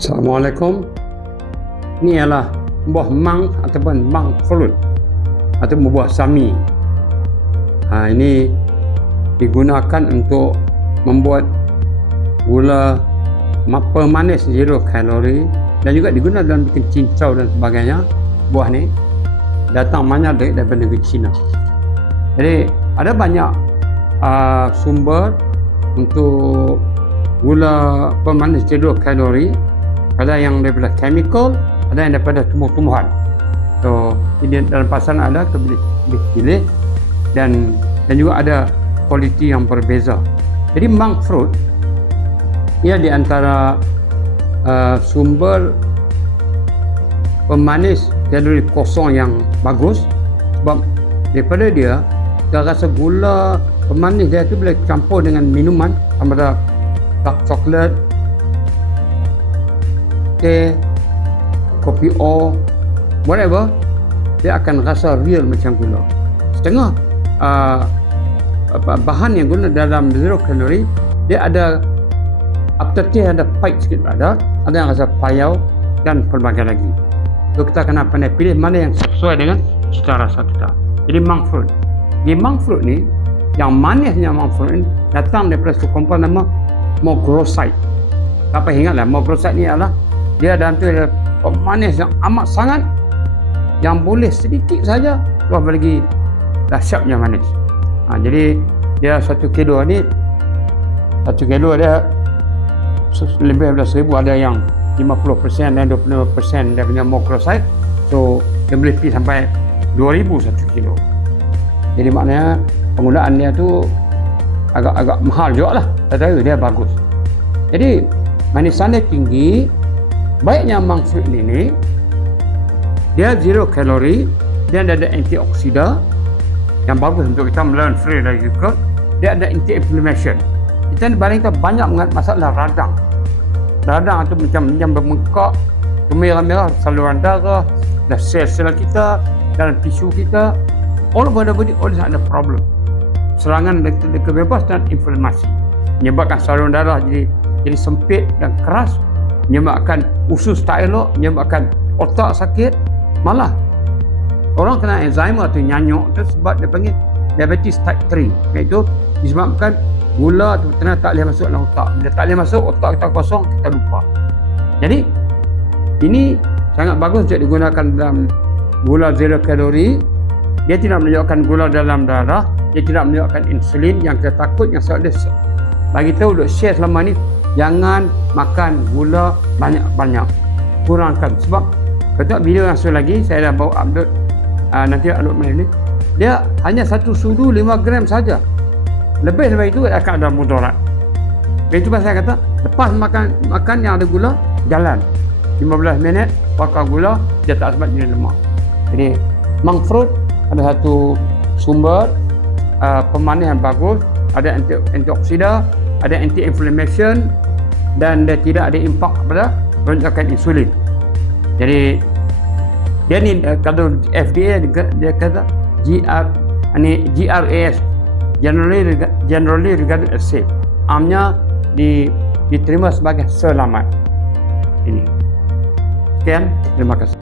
Assalamualaikum. Ini ialah buah mang ataupun mang fruit atau buah sami. Ini digunakan untuk membuat gula pemanis zero kalori dan juga digunakan dalam bikin cincau dan sebagainya. Buah ni datang banyak daripada negeri China. Jadi ada banyak sumber untuk gula pemanis zero kalori. Ada yang daripada chemical, ada yang daripada tumbuh-tumbuhan. So, ini dalam pasaran ada, kita boleh pilih dan juga ada kualiti yang berbeza. Jadi monk fruit ia di antara sumber pemanis kalori kosong yang bagus, sebab daripada dia kita rasa gula pemanis dia tu boleh campur dengan minuman sama ada dark chocolate, teh, kopi O, whatever, dia akan rasa real macam gula. Setengah bahan yang guna dalam zero kalori, dia ada after teh ada pahit sikit ada yang rasa payau dan pelbagai lagi. So kita kena pandai pilih mana yang sesuai dengan cita rasa kita. Jadi monk fruit. Di monk fruit ni, yang manisnya monk fruit ni datang daripada satu komponen nama mogroside. Apa ingatlah, mogroside ni adalah dia dalam tu ada pemanis yang amat sangat, yang boleh sedikit saja buat lagi dahsyatnya manis. Jadi dia 1 kilo ni, 1 kilo dia lebih daripada 1000, ada yang 50% dan 25% dia punya mogroside. So dia boleh pergi sampai 2000 1 kilo. Jadi maknanya penggunaan dia tu agak mahal juga lah, tetapi dia bagus. Jadi manisan dia tinggi. Baiknya monk fruit ini, dia zero kalori, dia ada antioksida yang bagus untuk kita melawan free radical. Dia ada anti-inflammation. Kita ni barang kita banyak mengenai masalah radang. Radang itu macam bermengkak, merah-merah saluran darah, dan sel-sel kita, dalam tisu kita, all over the body always ada problem. Serangan kebebas dan inflamasi menyebabkan saluran darah jadi sempit dan keras, menyebabkan usus tak elok, menyebabkan otak sakit. Malah orang kena Alzheimer atau nyanyuk tu sebab dia panggil diabetes type 3, iaitu disebabkan gula tu ternyata tak boleh masuk dalam otak. Bila tak boleh masuk, otak kita kosong, kita lupa. Jadi ini sangat bagus untuk digunakan dalam gula zero kalori. Dia tidak menyebabkan gula dalam darah, dia tidak menyebabkan insulin yang kita takut, yang sebab dia bagi tahu duk share selama ni, jangan makan gula banyak-banyak, kurangkan. Sebab betul video yang satu lagi saya dah bawa upload, nanti upload malam ni, dia hanya 1 sudu 5 gram saja. Lebih daripada itu akan ada mudarat. Itu pasal saya kata, lepas makan yang ada gula, jalan 15 minit bakar gula, dia tak sebab jadi lemak. Jadi monk fruit ada satu sumber pemanis yang bagus, ada antioksida, ada anti-inflammation, dan dia tidak ada impak pada roncakan insulin. Jadi dia ni kalau FDA dia kata GRAS, generally regarded as safe. Amnya diterima sebagai selamat. Ini. Sekian, terima kasih.